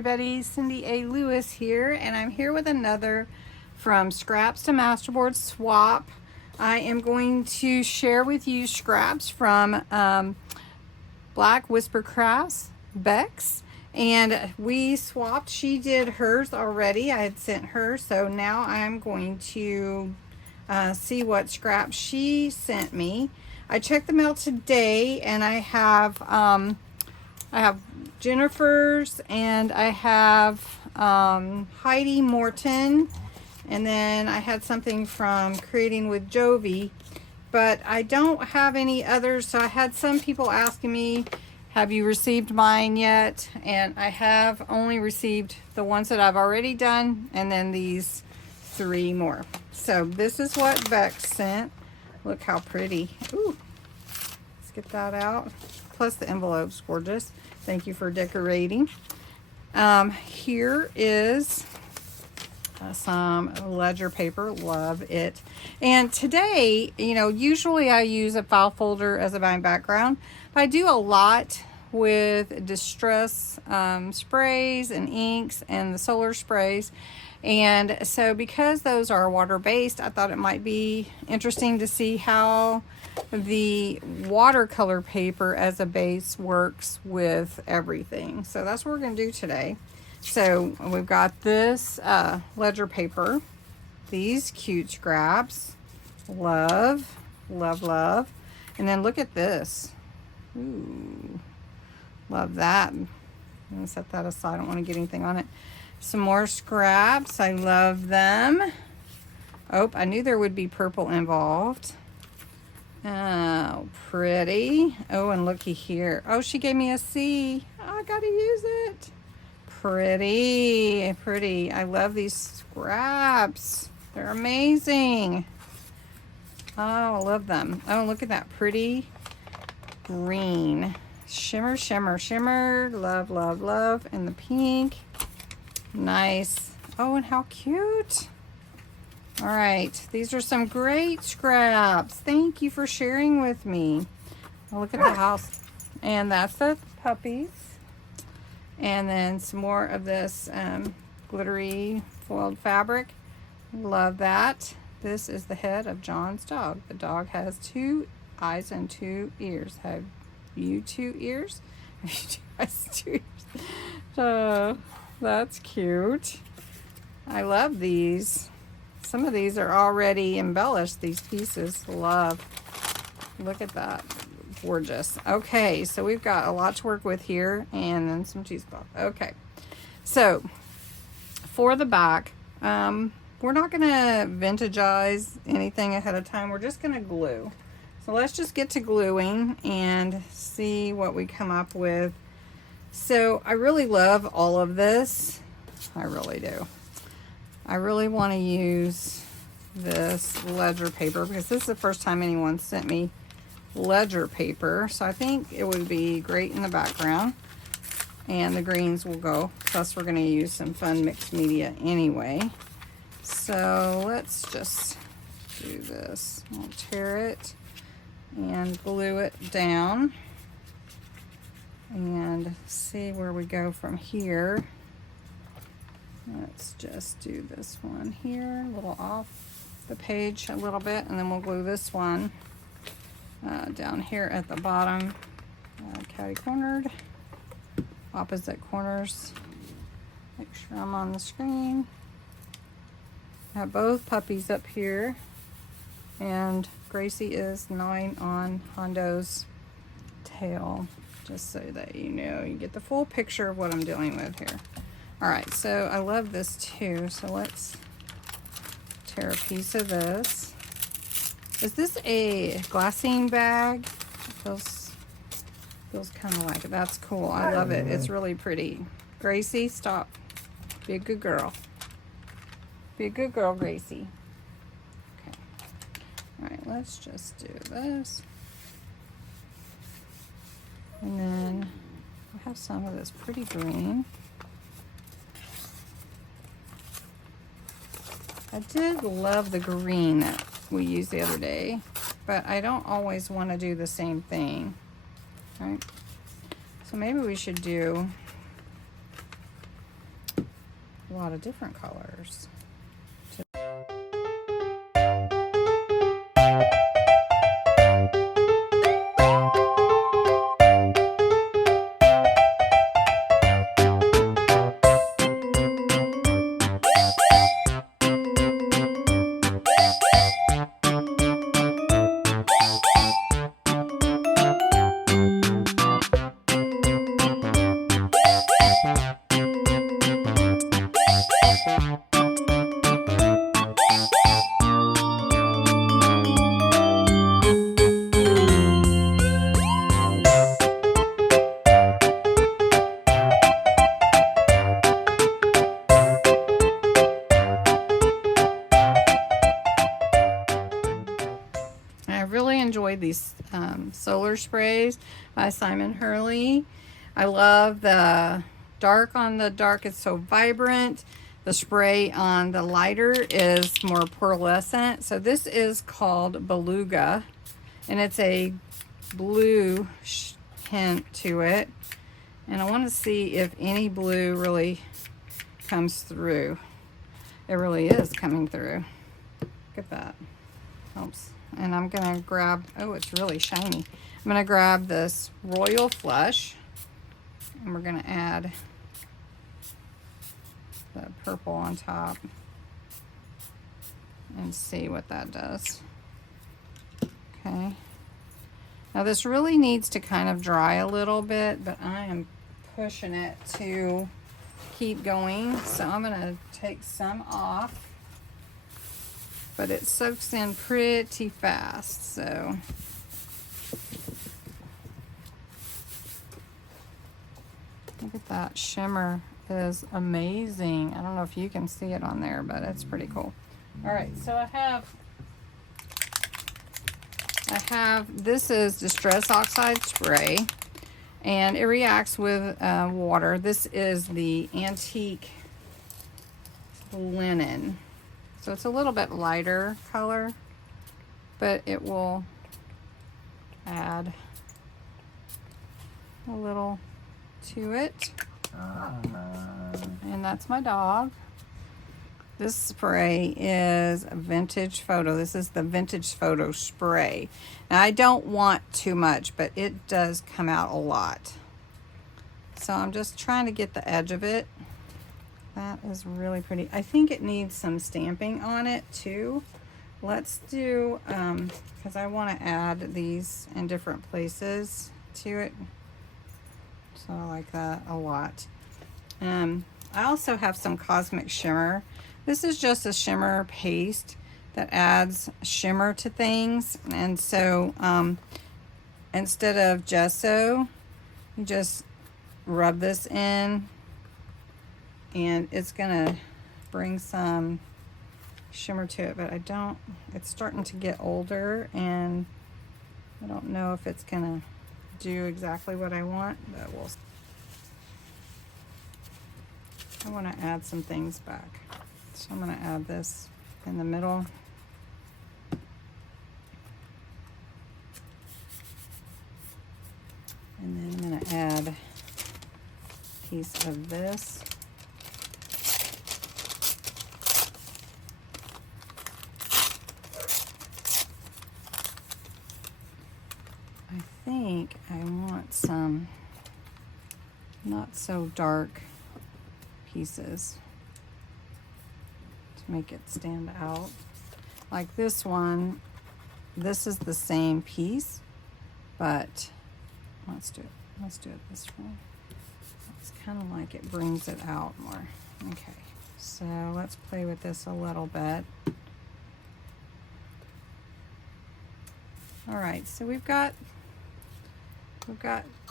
everybody, Cindy A. Lewis here, and I'm here with another From Scraps to Masterboard swap. I am going to share with you scraps from Black Whisper Crafts, Bexx, and we swapped. She did hers already. I had sent her, so now I'm going to see what scraps she sent me. I checked the mail today, and I have Jennifer's, and I have Heidi Morton, and then I had something from Creating with Jovi, but I don't have any others. So I had some people asking me, have you received mine yet? And I have only received the ones that I've already done, and then these 3 more. So this is what Bexx sent. Look how pretty. Ooh, let's get that out. Plus the envelope's gorgeous. Thank you for decorating. Here is some ledger paper. Love it. And today, you know, usually I use a file folder as a bind background, but I do a lot with distress sprays and inks and the solar sprays. And so because those are water-based, I thought it might be interesting to see how the watercolor paper as a base works with everything. So that's what we're going to do today. So we've got this ledger paper, these cute scraps, love, love, love. And then look at this. Ooh, love that. I'm going to set that aside. I don't want to get anything on it. Some more scraps. I love them. Oh, I knew there would be purple involved. Oh, pretty. Oh, and looky here. Oh, she gave me a C. Oh, I gotta use it. Pretty, pretty. I love these scraps. They're amazing. Oh, I love them. Oh, look at that pretty green. Shimmer, shimmer, shimmer. Love, love, love. And the pink. Nice. Oh, and how cute. All right, these are some great scraps. Thank you for sharing with me. Oh, look at the house. And that's the puppies. And then some more of this glittery foiled fabric. Love that. This is the head of John's dog. The dog has 2 eyes and 2 ears. Have you 2 ears? Has 2 ears. Oh, that's cute. I love these. Some of these are already embellished, these pieces. Love. Look at that. Gorgeous. Okay, so we've got a lot to work with here, and then some cheesecloth. Okay, so for the back, we're not going to vintagize anything ahead of time. We're just going to glue. So let's just get to gluing and see what we come up with. So I really love all of this. I really do. I really want to use this ledger paper because this is the first time anyone sent me ledger paper. So I think it would be great in the background. And the greens will go. Plus we're going to use some fun mixed media anyway. So let's just do this. I'll tear it and glue it down. And see where we go from here. Let's just do this one here, a little off the page a little bit, and then we'll glue this one down here at the bottom, catty cornered, opposite corners. Make sure I'm on the screen. I have both puppies up here, and Gracie is gnawing on Hondo's tail, just so that you know, you get the full picture of what I'm dealing with here. All right, so I love this too. So let's tear a piece of this. Is this a glassine bag? It feels kind of like it. That's cool. I love it. It's really pretty. Gracie, stop. Be a good girl. Be a good girl, Gracie. Okay. All right, let's just do this. And then I have some of this pretty green. I did love the green that we used the other day, but I don't always want to do the same thing, right? So maybe we should do a lot of different colors. I really enjoyed these solar sprays by Simon Hurley. I love the dark on the dark, it's so vibrant. The spray on the lighter is more pearlescent. So this is called Beluga, and it's a blue hint to it. And I want to see if any blue really comes through. It really is coming through. Look at that. Oops. And I'm going to grab, oh, it's really shiny. I'm going to grab this Royal Flush, and we're going to add the purple on top and see what that does. Okay. Now this really needs to kind of dry a little bit, but I am pushing it to keep going. So I'm going to take some off. But it soaks in pretty fast, so look at that shimmer, is amazing. I don't know if you can see it on there, but it's pretty cool. All right, so I have this is Distress Oxide spray, and it reacts with water. This is the Antique Linen. So it's a little bit lighter color, but it will add a little to it. And that's my dog. This spray is a Vintage Photo. This is the Vintage Photo spray. Now I don't want too much, but it does come out a lot. So I'm just trying to get the edge of it. That is really pretty. I think it needs some stamping on it too. Let's do, because I want to add these in different places to it. So I like that a lot. I also have some Cosmic Shimmer. This is just a shimmer paste that adds shimmer to things. And so instead of gesso, you just rub this in, and it's gonna bring some shimmer to it, but it's starting to get older, and I don't know if it's gonna do exactly what I want, but I want to add some things back. So I'm going to add this in the middle. And then I'm going to add a piece of this. I think I want some not so dark pieces to make it stand out. Like this one, this is the same piece, but let's do it this way. It's kind of like it brings it out more. Okay, so let's play with this a little bit. All right, so we've got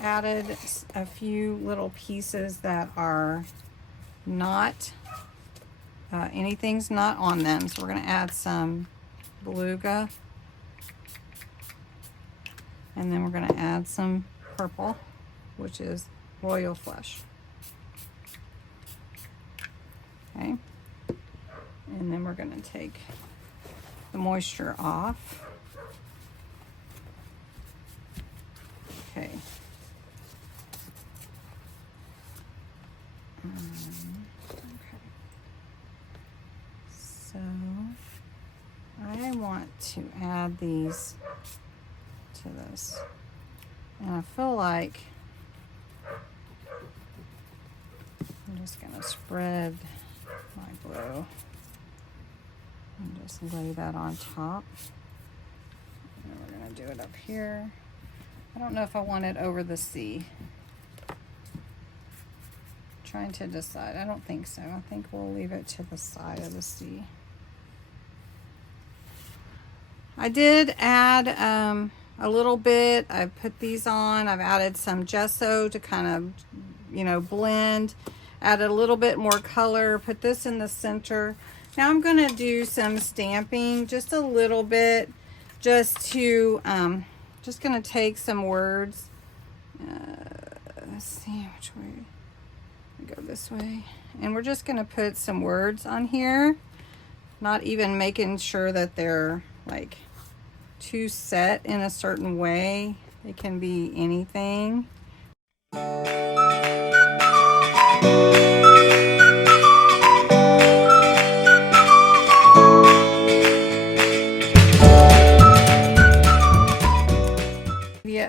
added a few little pieces that are not, anything's not on them. So we're going to add some Beluga. And then we're going to add some purple, which is Royal Flush. Okay. And then we're going to take the moisture off. Okay. Okay. I want to add these to this. And I feel like I'm just going to spread my glue and just lay that on top. And we're going to do it up here. I don't know if I want it over the C. Trying to decide. I don't think so. I think we'll leave it to the side of the C. I did add a little bit. I put these on. I've added some gesso to kind of, you know, blend. Added a little bit more color. Put this in the center. Now I'm going to do some stamping, just a little bit, just to, just going to take some words. Let's see which way. Go this way. And we're just going to put some words on here. Not even making sure that they're like too set in a certain way. It can be anything.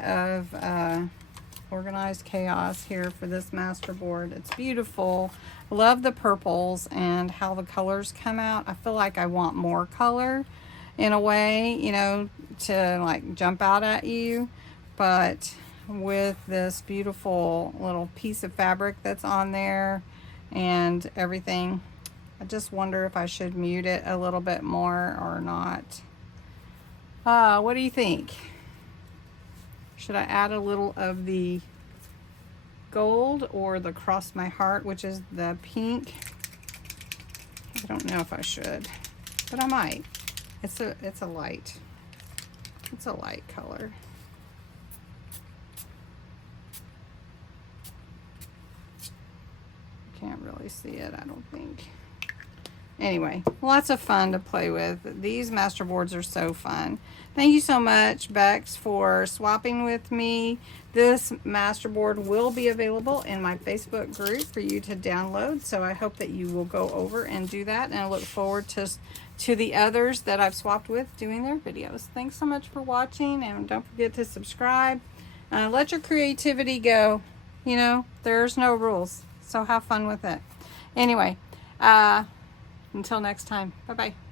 Of organized chaos here for this Masterboard. It's beautiful. I love the purples and how the colors come out. I feel like I want more color in a way, you know, to like jump out at you. But with this beautiful little piece of fabric that's on there and everything, I just wonder if I should mute it a little bit more or not. What do you think? Should I add a little of the gold or the Cross My Heart, which is the pink? I don't know if I should, but I might. It's a light color. Can't really see it, I don't think. Anyway, lots of fun to play with. These Masterboards are so fun. Thank you so much, Bexx, for swapping with me. This Masterboard will be available in my Facebook group for you to download. So I hope that you will go over and do that. And I look forward to the others that I've swapped with doing their videos. Thanks so much for watching. And don't forget to subscribe. Let your creativity go. You know, there's no rules. So have fun with it. Anyway, until next time. Bye-bye.